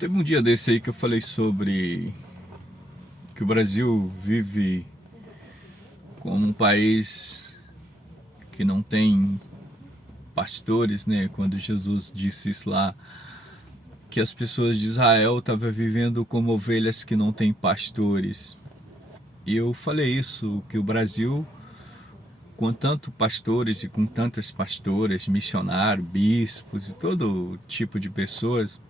Teve um dia desse aí que eu falei sobre que o Brasil vive como um país que não tem pastores, né? Quando Jesus disse isso lá, que as pessoas de Israel estavam vivendo como ovelhas que não têm pastores. E eu falei isso, que o Brasil, com tantos pastores e com tantas pastoras, missionários, bispos e todo tipo de pessoas,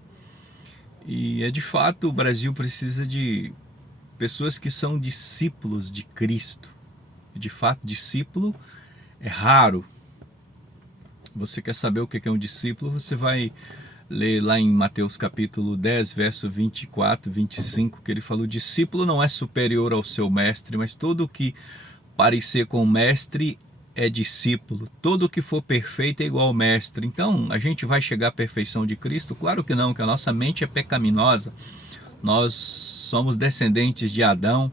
e é de fato o Brasil precisa de pessoas que são discípulos de Cristo. De fato, discípulo é raro. Você quer saber o que é um discípulo? Você vai ler lá em Mateus capítulo 10, verso 24, 25, que ele falou: discípulo não é superior ao seu mestre, mas todo que parecer com o mestre é discípulo. Todo que for perfeito é igual ao mestre. Então, a gente vai chegar à perfeição de Cristo? Claro que não, que a nossa mente é pecaminosa. Nós somos descendentes de Adão,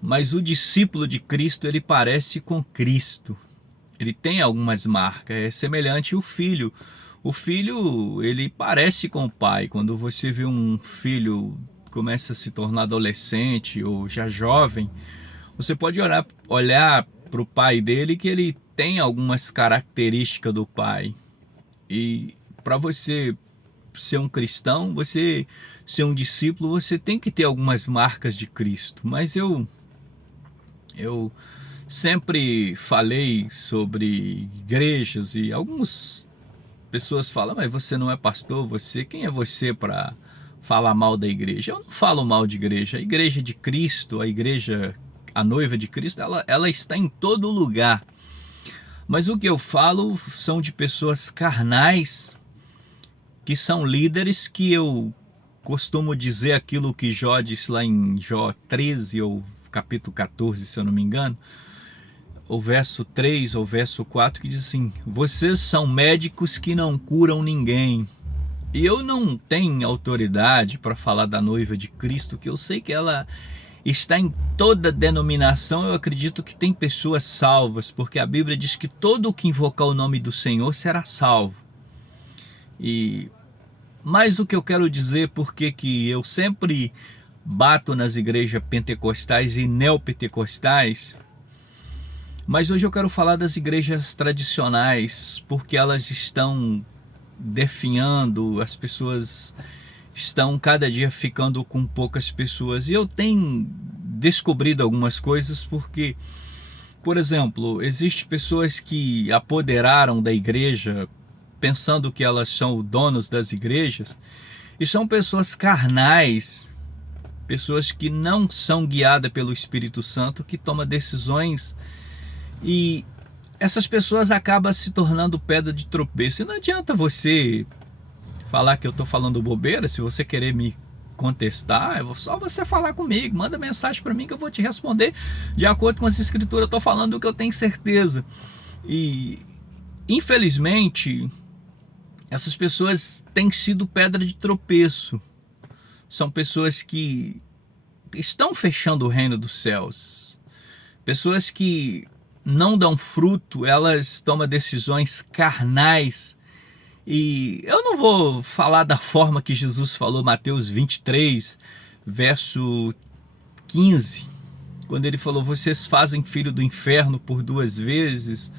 mas o discípulo de Cristo, ele parece com Cristo. Ele tem algumas marcas, é semelhante ao filho. O filho, ele parece com o pai. Quando você vê um filho começa a se tornar adolescente ou já jovem, você pode olhar para o pai dele que ele tem algumas características do pai. E para você ser um cristão, você ser um discípulo, você tem que ter algumas marcas de Cristo. Mas eu sempre falei sobre igrejas e algumas pessoas falam: mas você não é pastor, quem é você para falar mal da igreja? Eu não falo mal de igreja. A igreja de Cristo, a noiva de Cristo, ela está em todo lugar. Mas o que eu falo são de pessoas carnais, que são líderes, que eu costumo dizer aquilo que Jó disse lá em Jó 13 ou capítulo 14, se eu não me engano, o verso 3 ou verso 4, que diz assim: vocês são médicos que não curam ninguém. E eu não tenho autoridade para falar da noiva de Cristo, que eu sei que ela está em toda denominação. Eu acredito que tem pessoas salvas, porque a Bíblia diz que todo o que invocar o nome do Senhor será salvo. Mas o que eu quero dizer, porque que eu sempre bato nas igrejas pentecostais e neopentecostais, mas hoje eu quero falar das igrejas tradicionais, porque elas estão definhando, as pessoas estão cada dia ficando com poucas pessoas. E eu tenho descobrido algumas coisas, porque, por exemplo, existem pessoas que apoderaram da igreja pensando que elas são donos das igrejas, e são pessoas carnais, pessoas que não são guiadas pelo Espírito Santo, que tomam decisões, e essas pessoas acabam se tornando pedra de tropeço. E não adianta você falar que eu estou falando bobeira. Se você querer me contestar, é só você falar comigo, manda mensagem para mim que eu vou te responder de acordo com as escrituras. Eu estou falando o que eu tenho certeza. E infelizmente essas pessoas têm sido pedra de tropeço. São pessoas que estão fechando o reino dos céus, pessoas que não dão fruto, elas tomam decisões carnais. E eu não vou falar da forma que Jesus falou, Mateus 23, verso 15, quando ele falou: vocês fazem filho do inferno por 2 vezes,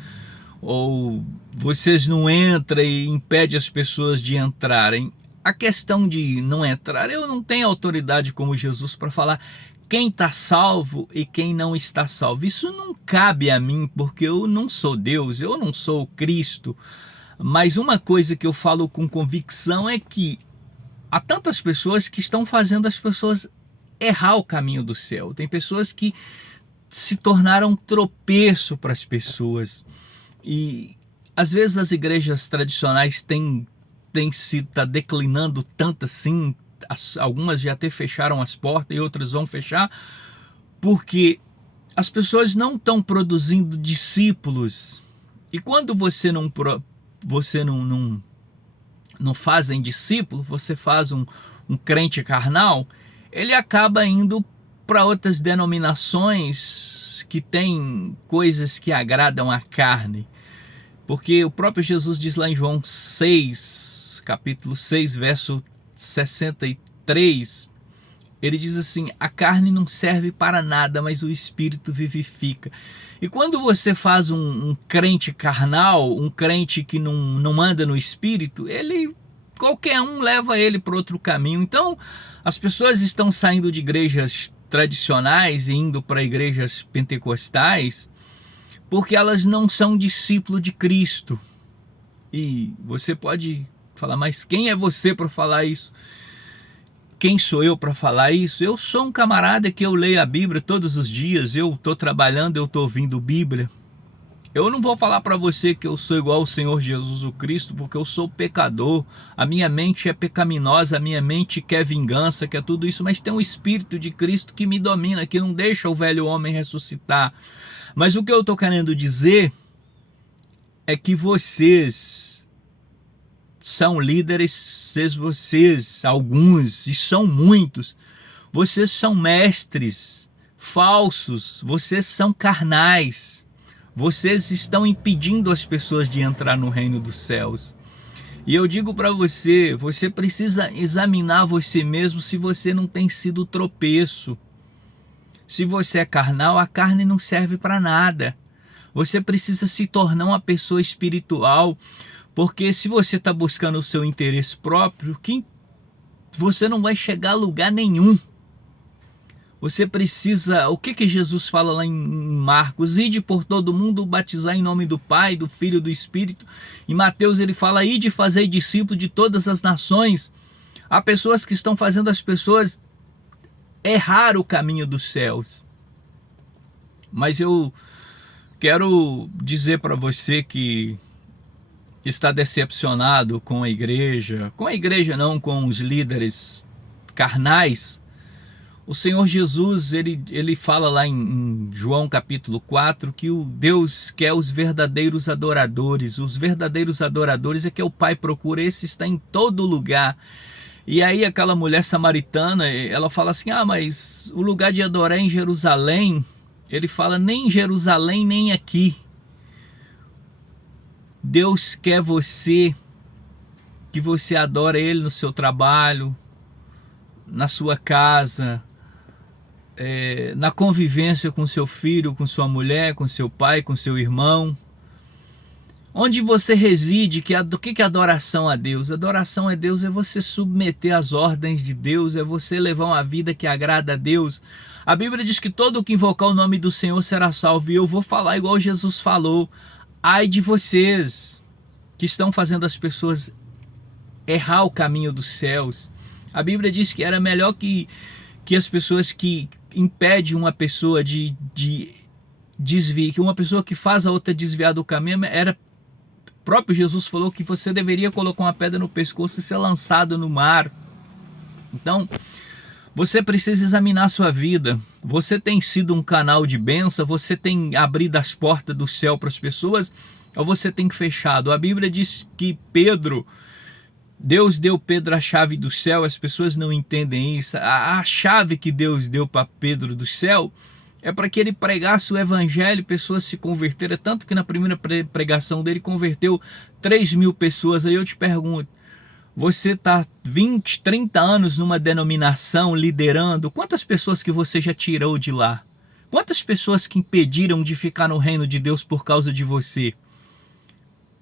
ou vocês não entram e impede as pessoas de entrarem. A questão de não entrar, eu não tenho autoridade como Jesus para falar quem está salvo e quem não está salvo. Isso não cabe a mim, porque eu não sou Deus, eu não sou Cristo. Mas uma coisa que eu falo com convicção é que há tantas pessoas que estão fazendo as pessoas errar o caminho do céu. Tem pessoas que se tornaram tropeço para as pessoas. E às vezes as igrejas tradicionais têm sido declinando tanto assim. Algumas já até fecharam as portas e outras vão fechar, porque as pessoas não estão produzindo discípulos. E quando você não fazem discípulo, você faz um crente carnal, ele acaba indo para outras denominações que tem coisas que agradam a carne. Porque o próprio Jesus diz lá em João 6, capítulo 6, verso 63, 3, ele diz assim: a carne não serve para nada, mas o Espírito vivifica. E quando você faz um crente carnal, um crente que não anda no Espírito, qualquer um leva ele para outro caminho. Então, as pessoas estão saindo de igrejas tradicionais e indo para igrejas pentecostais porque elas não são discípulos de Cristo. E você pode falar, mas quem é você para falar isso? Quem sou eu para falar isso? Eu sou um camarada que eu leio a Bíblia todos os dias, eu estou trabalhando, eu estou ouvindo Bíblia. Eu não vou falar para você que eu sou igual ao Senhor Jesus o Cristo, porque eu sou pecador, a minha mente é pecaminosa, a minha mente quer vingança, quer tudo isso, mas tem um Espírito de Cristo que me domina, que não deixa o velho homem ressuscitar. Mas o que eu estou querendo dizer é que vocês são líderes, vocês, alguns, e são muitos, vocês são mestres falsos, vocês são carnais, vocês estão impedindo as pessoas de entrar no reino dos céus. E eu digo para você, você precisa examinar você mesmo se você não tem sido tropeço. Se você é carnal, a carne não serve para nada. Você precisa se tornar uma pessoa espiritual, porque se você está buscando o seu interesse próprio, você não vai chegar a lugar nenhum. Você precisa, o que Jesus fala lá em Marcos? Ide por todo mundo, batizar em nome do Pai, do Filho e do Espírito. Em Mateus ele fala, ide fazer discípulos de todas as nações. Há pessoas que estão fazendo as pessoas errar o caminho dos céus. Mas eu quero dizer para você que está decepcionado com a igreja não, com os líderes carnais. O Senhor Jesus, ele fala lá em João capítulo 4, que o Deus quer os verdadeiros adoradores. Os verdadeiros adoradores é que o Pai procura, esse está em todo lugar. E aí aquela mulher samaritana, ela fala assim, mas o lugar de adorar é em Jerusalém. Ele fala, nem em Jerusalém, nem aqui. Deus quer que você adore Ele no seu trabalho, na sua casa, na convivência com seu filho, com sua mulher, com seu pai, com seu irmão. Onde você reside, o que é adoração a Deus? Adoração a Deus é você submeter às ordens de Deus, é você levar uma vida que agrada a Deus. A Bíblia diz que todo que invocar o nome do Senhor será salvo, e eu vou falar igual Jesus falou. Ai de vocês que estão fazendo as pessoas errar o caminho dos céus. A Bíblia diz que era melhor que as pessoas que impedem uma pessoa de desviar, que uma pessoa que faz a outra desviar do caminho, o próprio Jesus falou que você deveria colocar uma pedra no pescoço e ser lançado no mar. Então, você precisa examinar a sua vida. Você tem sido um canal de bênção? Você tem abrido as portas do céu para as pessoas? Ou você tem fechado? A Bíblia diz que Deus deu Pedro a chave do céu. As pessoas não entendem isso. A chave que Deus deu para Pedro do céu é para que ele pregasse o evangelho e pessoas se converteram. Tanto que na primeira pregação dele converteu 3.000 pessoas. Aí eu te pergunto, você está 20, 30 anos numa denominação liderando, quantas pessoas que você já tirou de lá? Quantas pessoas que impediram de ficar no reino de Deus por causa de você?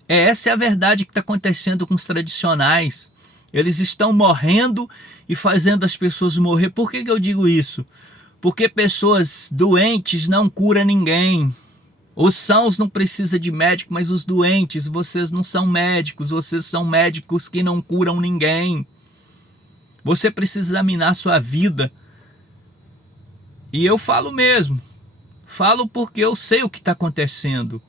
Essa é a verdade que está acontecendo com os tradicionais. Eles estão morrendo e fazendo as pessoas morrer. Por que eu digo isso? Porque pessoas doentes não curam ninguém. Os sãos não precisam de médico, mas os doentes, vocês não são médicos, vocês são médicos que não curam ninguém. Você precisa examinar sua vida. E eu falo mesmo, falo porque eu sei o que está acontecendo.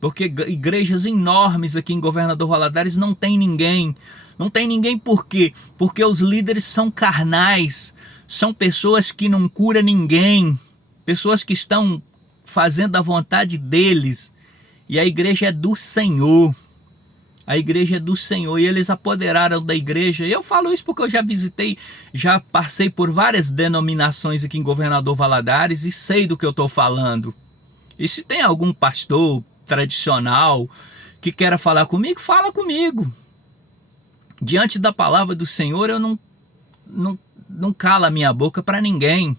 Porque igrejas enormes aqui em Governador Valadares não tem ninguém. Não tem ninguém por quê? Porque os líderes são carnais, são pessoas que não curam ninguém, pessoas que estão fazendo a vontade deles. E a igreja é do Senhor. A igreja é do Senhor. E eles apoderaram da igreja. E eu falo isso porque eu já passei por várias denominações aqui em Governador Valadares e sei do que eu estou falando. E se tem algum pastor tradicional que queira falar comigo, fala comigo. Diante da palavra do Senhor, eu não cala a minha boca para ninguém.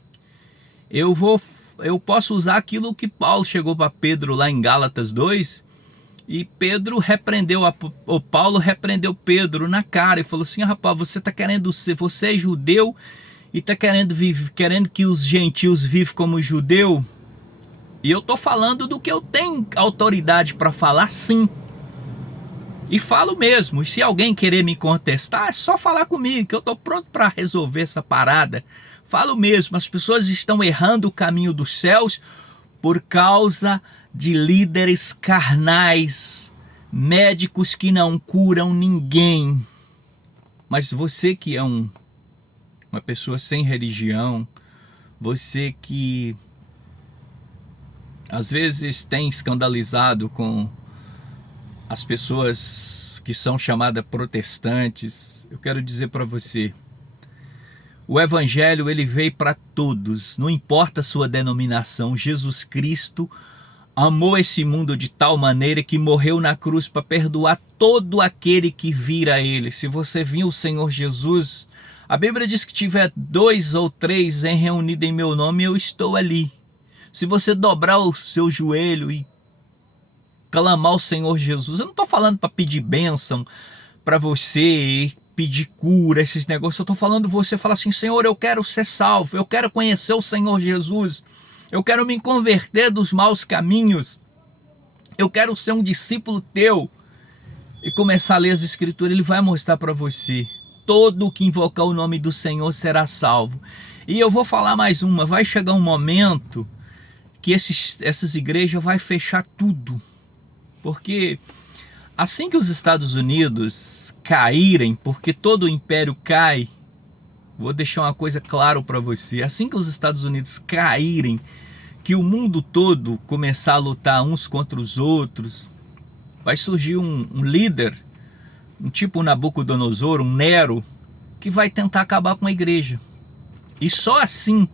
Eu posso usar aquilo que Paulo chegou para Pedro lá em Gálatas 2, e Paulo repreendeu Pedro na cara e falou assim: rapaz, você é judeu e está querendo que os gentios vivam como judeu, e eu estou falando do que eu tenho autoridade para falar, sim. E falo mesmo. E se alguém querer me contestar, é só falar comigo, que eu estou pronto para resolver essa parada. Falo mesmo, as pessoas estão errando o caminho dos céus por causa de líderes carnais, médicos que não curam ninguém. Mas você que é uma pessoa sem religião, você que às vezes tem escandalizado com as pessoas que são chamadas protestantes, eu quero dizer para você: o evangelho ele veio para todos, não importa a sua denominação. Jesus Cristo amou esse mundo de tal maneira que morreu na cruz para perdoar todo aquele que vir a ele. Se você vir o Senhor Jesus, a Bíblia diz que tiver 2 ou 3 reunidos em meu nome, eu estou ali. Se você dobrar o seu joelho e clamar ao Senhor Jesus, eu não estou falando para pedir bênção para você, pedir cura, esses negócios. Eu estou falando você falar assim: Senhor, eu quero ser salvo, eu quero conhecer o Senhor Jesus, eu quero me converter dos maus caminhos, eu quero ser um discípulo teu. E começar a ler as escrituras, ele vai mostrar para você: todo que invocar o nome do Senhor será salvo. E eu vou falar mais uma: vai chegar um momento que essas igrejas vai fechar tudo. Porque assim que os Estados Unidos caírem, porque todo o império cai, vou deixar uma coisa clara para você: assim que os Estados Unidos caírem, que o mundo todo começar a lutar uns contra os outros, vai surgir um líder, um tipo Nabucodonosor, um Nero, que vai tentar acabar com a igreja. E só assim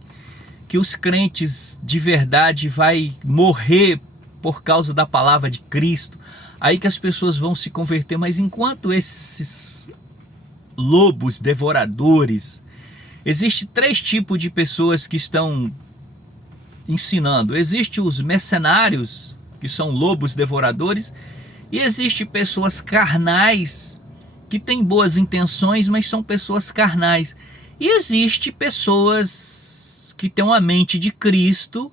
que os crentes de verdade vai morrer por causa da palavra de Cristo, aí que as pessoas vão se converter. Mas enquanto esses lobos devoradores, existe 3 tipos de pessoas que estão ensinando. Existe os mercenários, que são lobos devoradores, e existe pessoas carnais que têm boas intenções, mas são pessoas carnais. E existe pessoas que têm uma mente de Cristo,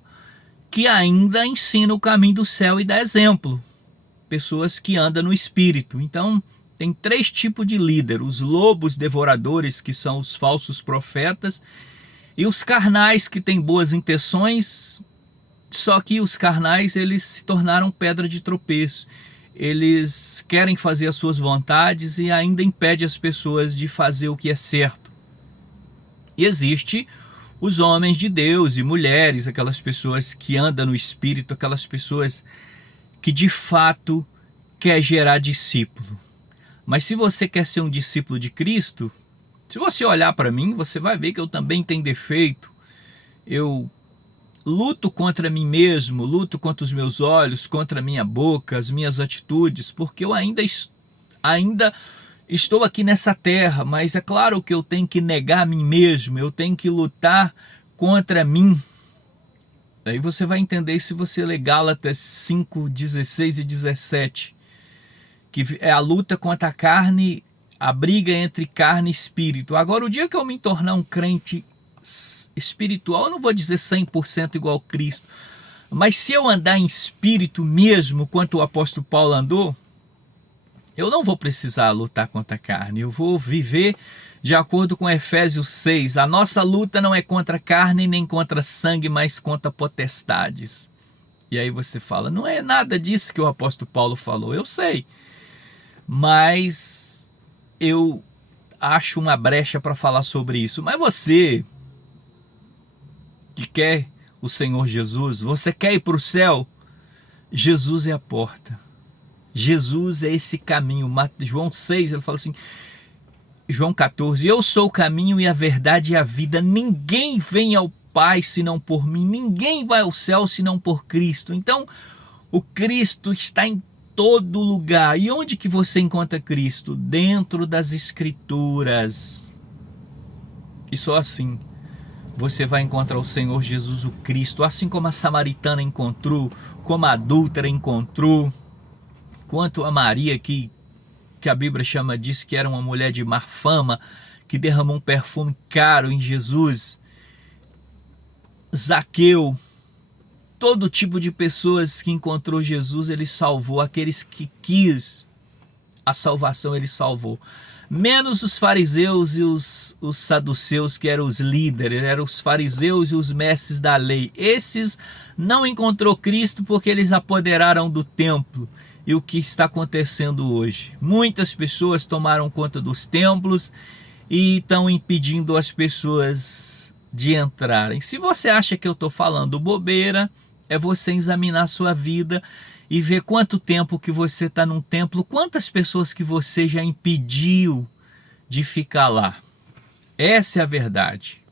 que ainda ensina o caminho do céu e dá exemplo. Pessoas que andam no Espírito. Então, tem 3 tipos de líder: os lobos devoradores, que são os falsos profetas, e os carnais, que têm boas intenções, só que os carnais eles se tornaram pedra de tropeço. Eles querem fazer as suas vontades e ainda impede as pessoas de fazer o que é certo. E existe os homens de Deus e mulheres, aquelas pessoas que andam no Espírito, aquelas pessoas que de fato quer gerar discípulo. Mas se você quer ser um discípulo de Cristo, se você olhar para mim, você vai ver que eu também tenho defeito. Eu luto contra mim mesmo, luto contra os meus olhos, contra a minha boca, as minhas atitudes, porque eu ainda estou aqui nessa terra, mas é claro que eu tenho que negar a mim mesmo, eu tenho que lutar contra mim. Aí você vai entender se você ler Gálatas 5, 16 e 17, que é a luta contra a carne, a briga entre carne e espírito. Agora, o dia que eu me tornar um crente espiritual, eu não vou dizer 100% igual a Cristo, mas se eu andar em espírito mesmo, quanto o apóstolo Paulo andou, eu não vou precisar lutar contra a carne, eu vou viver de acordo com Efésios 6. A nossa luta não é contra a carne nem contra sangue, mas contra potestades. E aí você fala: não é nada disso que o apóstolo Paulo falou. Eu sei, mas eu acho uma brecha para falar sobre isso. Mas você que quer o Senhor Jesus, você quer ir para o céu, Jesus é a porta. Jesus é esse caminho. João 6, ele fala assim, João 14, eu sou o caminho e a verdade e a vida. Ninguém vem ao Pai senão por mim. Ninguém vai ao céu senão por Cristo. Então, o Cristo está em todo lugar. E onde que você encontra Cristo? Dentro das Escrituras. E só assim você vai encontrar o Senhor Jesus o Cristo, assim como a samaritana encontrou, como a adúltera encontrou, quanto a Maria que a Bíblia chama disso, que era uma mulher de má fama, que derramou um perfume caro em Jesus. Zaqueu, todo tipo de pessoas que encontrou Jesus, ele salvou. Aqueles que quis a salvação, ele salvou. Menos os fariseus e os saduceus, que eram os líderes, eram os fariseus e os mestres da lei. Esses não encontrou Cristo porque eles apoderaram do templo. E o que está acontecendo hoje? Muitas pessoas tomaram conta dos templos e estão impedindo as pessoas de entrarem. Se você acha que eu estou falando bobeira, é você examinar a sua vida e ver quanto tempo que você está num templo, quantas pessoas que você já impediu de ficar lá. Essa é a verdade.